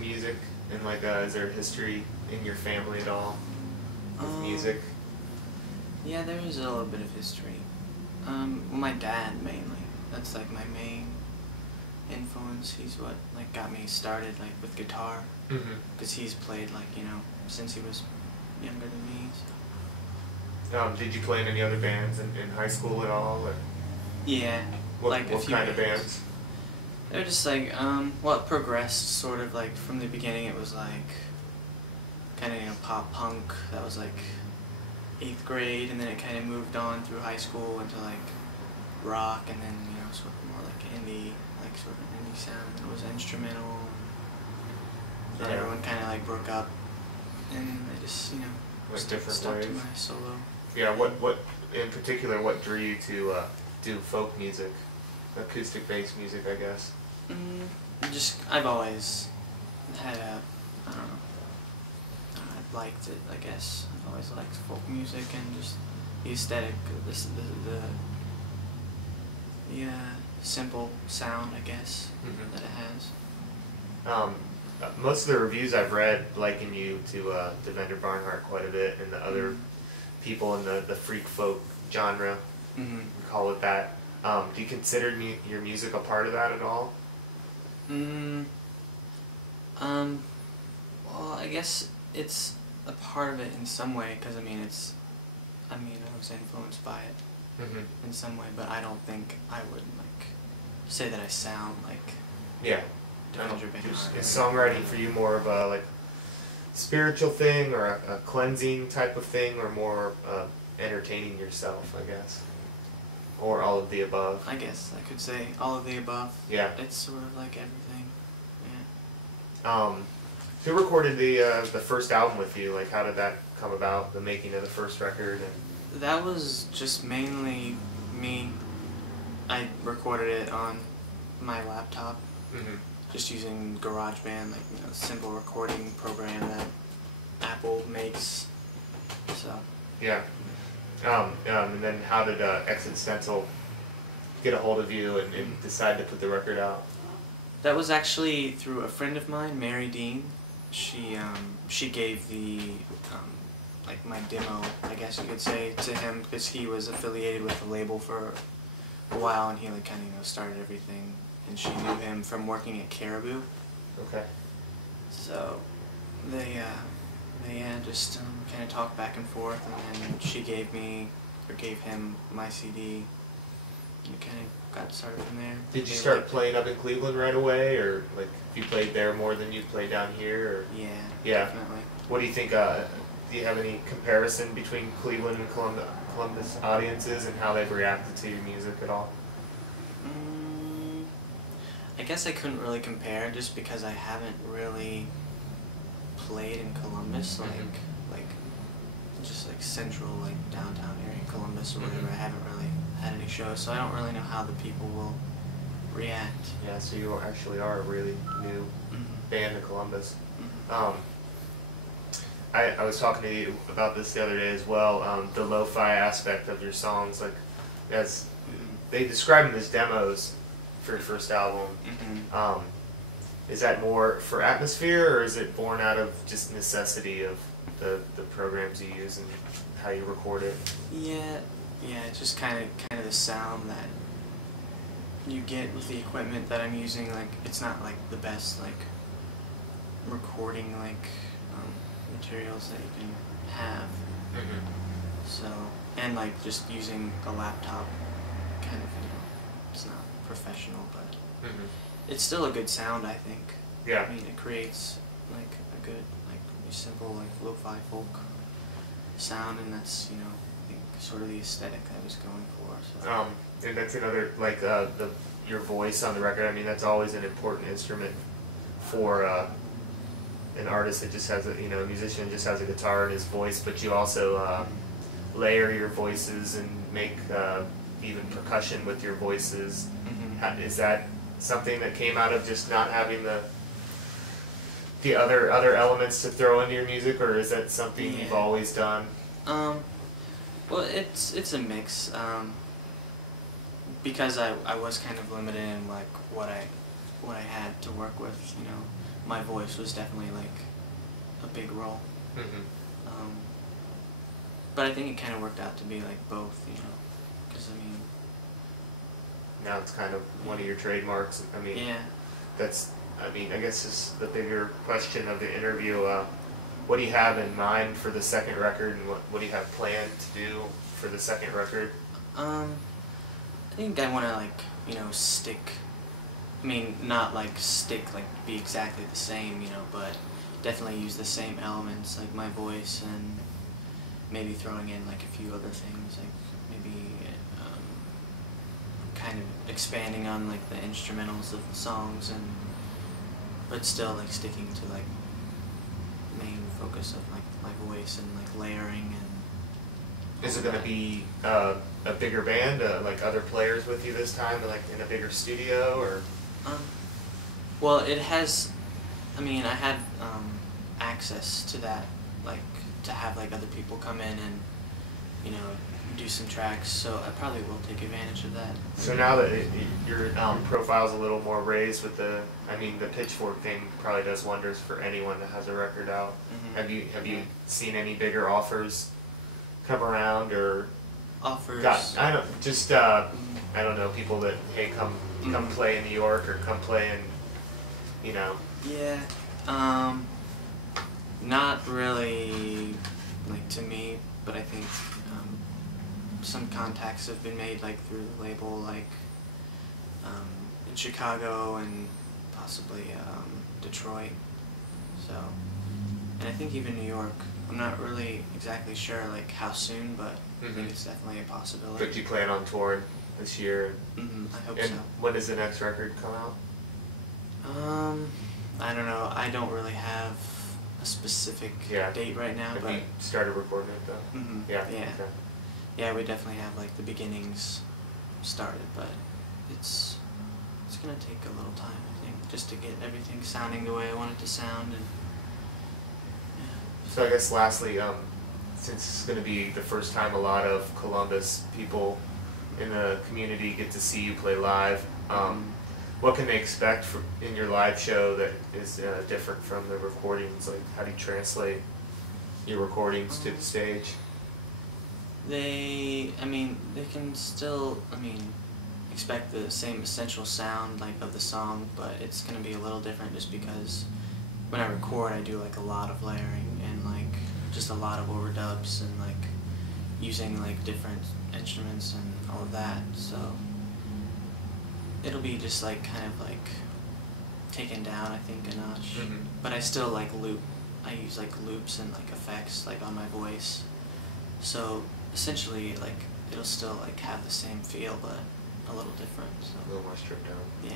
music, and like, is there a history in your family at all with music? Yeah, there is a little bit of history. Well, my dad mainly. That's like my main influence. He's what like got me started like with guitar, because he's played like since he was younger than me. So. Did you play in any other bands in high school at all? Or Yeah, what, like what a few kind of bands? They're just like well, it progressed sort of like from the beginning. It was like kind of pop punk. That was like 8th grade, and then it kind of moved on through high school into like rock, and then sort of more like indie, like sort of indie sound. It was instrumental. And then everyone kind of like broke up, and I just Went different stuck ways. to my solo. Yeah. What in particular? What drew you to do folk music, acoustic bass music, I guess? I've always had I don't know. I've liked it, I guess. I've always liked folk music and just the aesthetic, the simple sound, I guess, that it has. Most of the reviews I've read liken you to Devendra Banhart quite a bit, and the other people in the freak folk genre, we call it that. Do you consider your music a part of that at all? Well, I guess it's a part of it in some way, because I was influenced by it in some way, but I don't think I would like say that I sound like Devendra Banhart. Is songwriting for you more of a like spiritual thing, or a cleansing type of thing, or more entertaining yourself, I guess, or all of the above? I guess I could say all of the above. Yeah. It's sort of like everything. Yeah. Who recorded the first album with you? Like, how did that come about? The making of the first record? And that was just mainly me. I recorded it on my laptop, just using GarageBand, like a simple recording program that Apple makes. So. Yeah. And then how did Exit Stencil get a hold of you and decide to put the record out? That was actually through a friend of mine, Mary Dean. She gave the like my demo, I guess you could say, to him, because he was affiliated with the label for a while, and he like kind of started everything, and she knew him from working at Caribou. Okay. So they just kind of talked back and forth, and then she gave him my CD, and it kind of got started from there. Did you start playing up in Cleveland right away, or like you played there more than you played down here? Or? Yeah, definitely. What do you think? Do you have any comparison between Cleveland and Columbus audiences, and how they've reacted to your music at all? I guess I couldn't really compare, just because I haven't really played in Columbus, like just like central, like downtown area, Columbus or whatever. I haven't really had any shows, so I don't really know how the people will react. Yeah, so you actually are a really new band to Columbus. I was talking to you about this the other day as well. The lo-fi aspect of your songs, like as they describe them as demos for your first album. Is that more for atmosphere, or is it born out of just necessity of the programs you use and how you record it? Yeah, it's just kind of the sound that you get with the equipment that I'm using. Like, it's not like the best like recording like materials that you can have. So, and like just using a laptop, kind of, it's not professional, but it's still a good sound, I think. Yeah. I mean, it creates like a good, like simple, like lo-fi folk sound, and that's I think sort of the aesthetic I was going for. So. And that's another, like your voice on the record. I mean, that's always an important instrument for an artist that just has a a musician just has a guitar and his voice, but you also layer your voices and make even percussion with your voices. Is that something that came out of just not having the other elements to throw into your music, or is that something you've always done? Well, it's a mix. Because I was kind of limited in like what I had to work with. my voice was definitely like a big role. Mhm. But I think it kind of worked out to be like both, you know, because I mean, Now it's kind of one of your trademarks. I mean, yeah. that's. I mean, I guess this is the bigger question of the interview. What do you have in mind for the second record, and what do you have planned to do for the second record? I think I want to like, you know, stick. I mean, not like stick like be exactly the same, you know, but definitely use the same elements like my voice and maybe throwing in like a few other things like maybe kind of expanding on like the instrumentals of the songs and but still like sticking to like main focus of like my voice and like layering and. Is it going to be a bigger band, like other players with you this time, like in a bigger studio, or? Well, it has. I mean, I had access to that, like to have like other people come in and, you know, do some tracks. So I probably will take advantage of that. So now that your profile's a little more raised with the, I mean, the Pitchfork thing probably does wonders for anyone that has a record out. Mm-hmm. Have you seen any bigger offers come around, or Offers. I don't know, people that, hey, come play in New York, or come play in, you know. Yeah. Not really like to me, but I think some contacts have been made like through the label, like in Chicago and possibly Detroit. So, and I think even New York. I'm not really exactly sure like how soon, but I think it's definitely a possibility. But you plan on touring this year? I hope and so. When does the next record come out? I don't know. I don't really have a specific date right now. Have but you started recording it though? Yeah. Yeah. Okay. Yeah, we definitely have like the beginnings started, but it's gonna take a little time, I think, just to get everything sounding the way I want it to sound. And so I guess lastly, since it's going to be the first time a lot of Columbus people in the community get to see you play live, what can they expect in your live show that is different from the recordings? Like, how do you translate your recordings to the stage? They can still, expect the same essential sound like of the song, but it's gonna be a little different just because when I record, I do like a lot of layering and like just a lot of overdubs and like using like different instruments and all of that. So it'll be just like kind of like taken down, I think, a notch. But I still like loop. I use like loops and like effects like on my voice. So essentially, like it'll still like have the same feel, but a little different. So. A little more stripped down. Yeah.